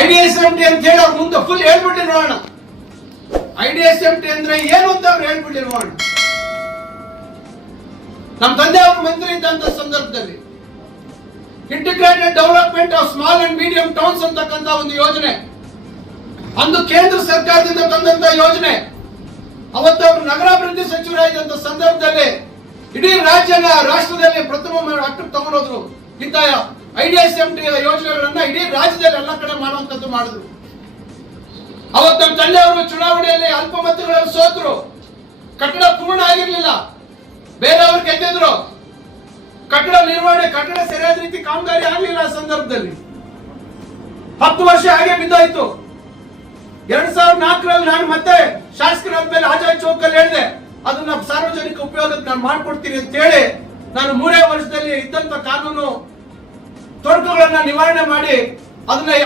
IDSMT ಅಂತ ಹೇಳಿ ಅವ್ರ ಮುಂದೆ ಫುಲ್ ಹೇಳ್ಬಿಟ್ಟು ನೋಡೋಣ. IDSMT ಅಂದ್ರೆ ಏನು ಅಂತ ಅವ್ರು ಹೇಳ್ಬಿಟ್ಟು ನೋಡೋಣ. ನಮ್ಮ ತಂದೆ ಅವರು ಮಂತ್ರಿ ಇದ್ದಂತ ಸಂದರ್ಭದಲ್ಲಿ integrated development of small and medium towns ಅಂತಕ್ಕಂಥ ಒಂದು ಯೋಜನೆ, ಅಂದು ಕೇಂದ್ರ ಸರ್ಕಾರದಿಂದ ತಂದಂತ ಯೋಜನೆ. ಅವತ್ತು ಅವರು ನಗರಾಭಿವೃದ್ಧಿ ಸಚಿವರಾಗಿದ್ದಂತ ಸಂದರ್ಭದಲ್ಲಿ ಇಡೀ ರಾಷ್ಟ್ರದಲ್ಲಿ ಪ್ರಥಮ ಹಟ್ಟಕ್ಕೆ ತಗೊಂಡೋದ್ರು. ಇಂಥ IDSMT ಯೋಜನೆಗಳನ್ನ ಇಡೀ ರಾಜ್ಯದಲ್ಲಿ ಎಲ್ಲ ಕಡೆ ಮಾಡುವಂತದ್ದು ಮಾಡಿದ್ರು. ಅವತ್ತು ನಮ್ಮ ತಂದೆ ಅವರು ಚುನಾವಣೆಯಲ್ಲಿ ಅಲ್ಪ ಮತಗಳಲ್ಲಿ ಸೋತರು. ಕಟ್ಟಡ ಪೂರ್ಣ ಆಗಿರ್ಲಿಲ್ಲ, ಬೇರೆಯವರು ಗೆದ್ದಿದ್ರು. ಕಟ್ಟಡ ನಿರ್ವಹಣೆ, ಕಟ್ಟಡ ಸರಿಯಾದ ರೀತಿ ಕಾಮಗಾರಿ ಆಗಲಿಲ್ಲ. ಆ ಸಂದರ್ಭದಲ್ಲಿ 10 ವರ್ಷ ಹಾಗೆ ಬಿದ್ದಾಯ್ತು. 2004ರಲ್ಲಿ ನಾನು ಮತ್ತೆ ಶಾಸಕರಾದ ಮೇಲೆ ಆಜಾದ್ ಚೌಕಲ್ಲಿ ಹೇಳಿದೆ, ಅದನ್ನ ಸಾರ್ವಜನಿಕ ಉಪಯೋಗಕ್ಕೆ ನಾನು ಮಾಡ್ಕೊಡ್ತೀನಿ ಅಂತ ಹೇಳಿ ನಾನು 3 ವರ್ಷದಲ್ಲಿ ಇದ್ದಂತ ಕಾನೂನು ತೊಡಕುಗಳನ್ನ ನಿವಾರಣೆ ಮಾಡಿ ಅದನ್ನ